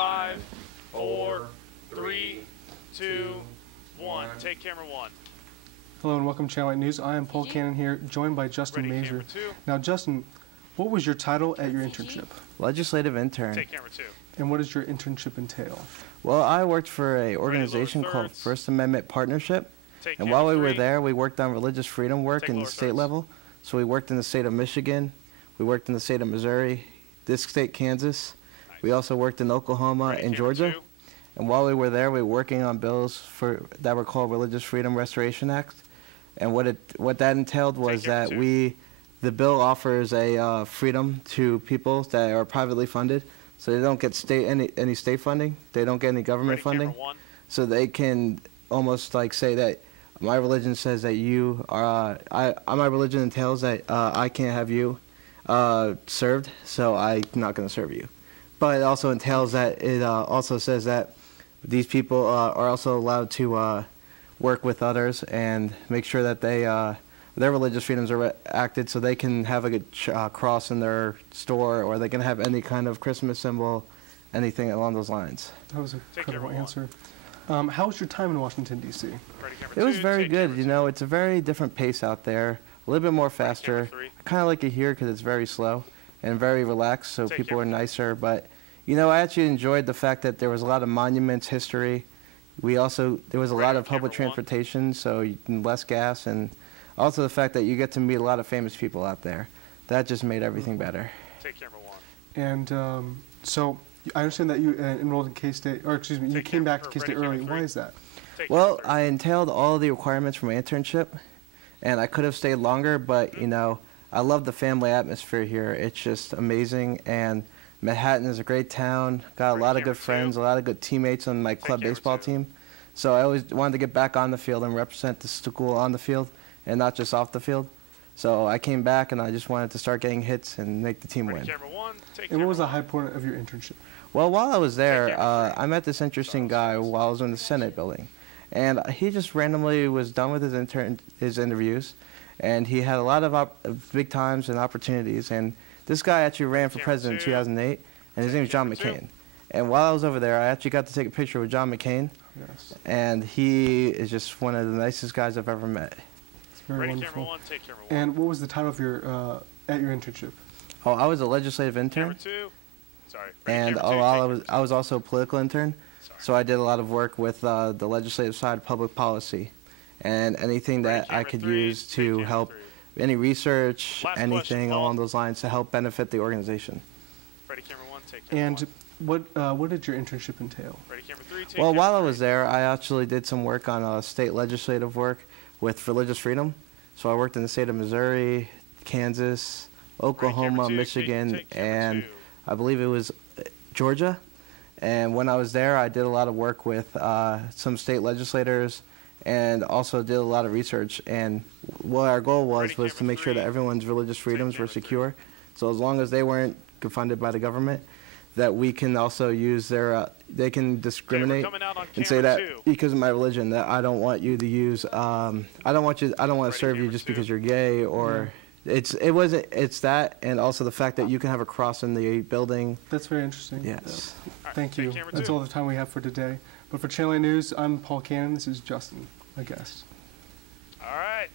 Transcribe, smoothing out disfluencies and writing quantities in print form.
5, 4, 3, 2, 1. Take camera 1. Hello and welcome to Channel 8 News. I am Paul Cannon here, joined by Justin Ready, Mazer. camera 2. Now, Justin, what was your title at your internship? Legislative intern. Take camera 2. And what does your internship entail? Well, I worked for an organization called First Amendment Partnership. Take And camera while we 3. were there, we worked on religious freedom work Take in the lower state thirds. level. So we worked in the state of Michigan. We worked in the state of Missouri, this state, Kansas. Nice. We also worked in Oklahoma Ready, and camera Georgia. 2. And while we were there, we were working on bills that were called Religious Freedom Restoration Act. And what that entailed was camera that 2. the bill offers a freedom to people that are privately funded, so they don't get any state funding, they don't get any government Ready, funding, camera 1. so they can almost like say that my religion says that you are, my religion entails that I can't have you served, so I'm not going to serve you. But it also entails that it also says that these people are also allowed to work with others and make sure that their religious freedoms are acted, so they can have a good cross in their store, or they can have any kind of Christmas symbol, anything along those lines. That was an Take incredible camera answer. How was your time in Washington, D.C.? Ready, camera It was 2. very Take good. camera You 2. know, it's a very different pace out there, a little bit more faster. camera 3. I kind of like it here because it's very slow and very relaxed, so Take people are camera 4. nicer. But, you know, I actually enjoyed the fact that there was a lot of monuments, history. There was a Ready, lot of camera public 1. transportation, so less gas, and also the fact that you get to meet a lot of famous people out there. That just made everything better. Take camera 1. And so I understand that you enrolled in K-State, or excuse me, you Take came camera- back to or K-State ready, camera early. 3. Why is that? Take Well, camera I entailed all the requirements for my internship, and I could have stayed longer, but, you know, I love the family atmosphere here. It's just amazing, and Manhattan is a great town. Got a Ready, lot of camera good friends, 2. a lot of good teammates on my club camera baseball 2. team. So I always wanted to get back on the field and represent the school on the field and not just off the field. So I came back, and I just wanted to start getting hits and make the team Ready, win. camera 1. Take And what was the camera high point of your internship? Well, while I was there, camera 3. I met this interesting guy while I was in the Senate building. And he just randomly was done with his interviews, and he had a lot of big times and opportunities. And this guy actually ran for Camera president in 2. 2008, and his name is John Camera 2. McCain. And while I was over there, I actually got to take a picture with John McCain, Yes, and he is just one of the nicest guys I've ever met. it's very Ready, wonderful. camera 1. Take camera 1. And what was the title of your at your internship? Oh, I was a legislative intern, Camera 2. Sorry. Ready, and camera 2. while Take I was also a political intern. Sorry. So I did a lot of work with the legislative side of public policy, and anything Ready, that I camera could 3. use Take to camera help 3. any research, Last question, anything Paul. along those lines to help benefit the organization. Ready, camera 1. Take camera And 1. what did your internship entail? Ready, camera 3. Take Well, camera while I 3. was there, I actually did some work on state legislative work with religious freedom. So I worked in the state of Missouri, Kansas, Oklahoma, 2, Michigan, take camera and 2. I believe it was Georgia. And when I was there, I did a lot of work with some state legislators, and also did a lot of research. And what our goal was Ready, was to camera make sure that 3. everyone's religious freedoms were camera 3. secure. So as long as they weren't funded by the government, that we can also use their, they can discriminate coming out on and say camera that 2. because of my religion, that I don't want you to use, I don't want to Ready, serve you camera just 2. because you're gay, or it's that, and also the fact that you can have a cross in the building. That's very interesting. Yes. All right, Thank take you. camera That's 2. all the time we have for today. But for Channel 8 News, I'm Paul Cannon. This is Justin, my guest. All right.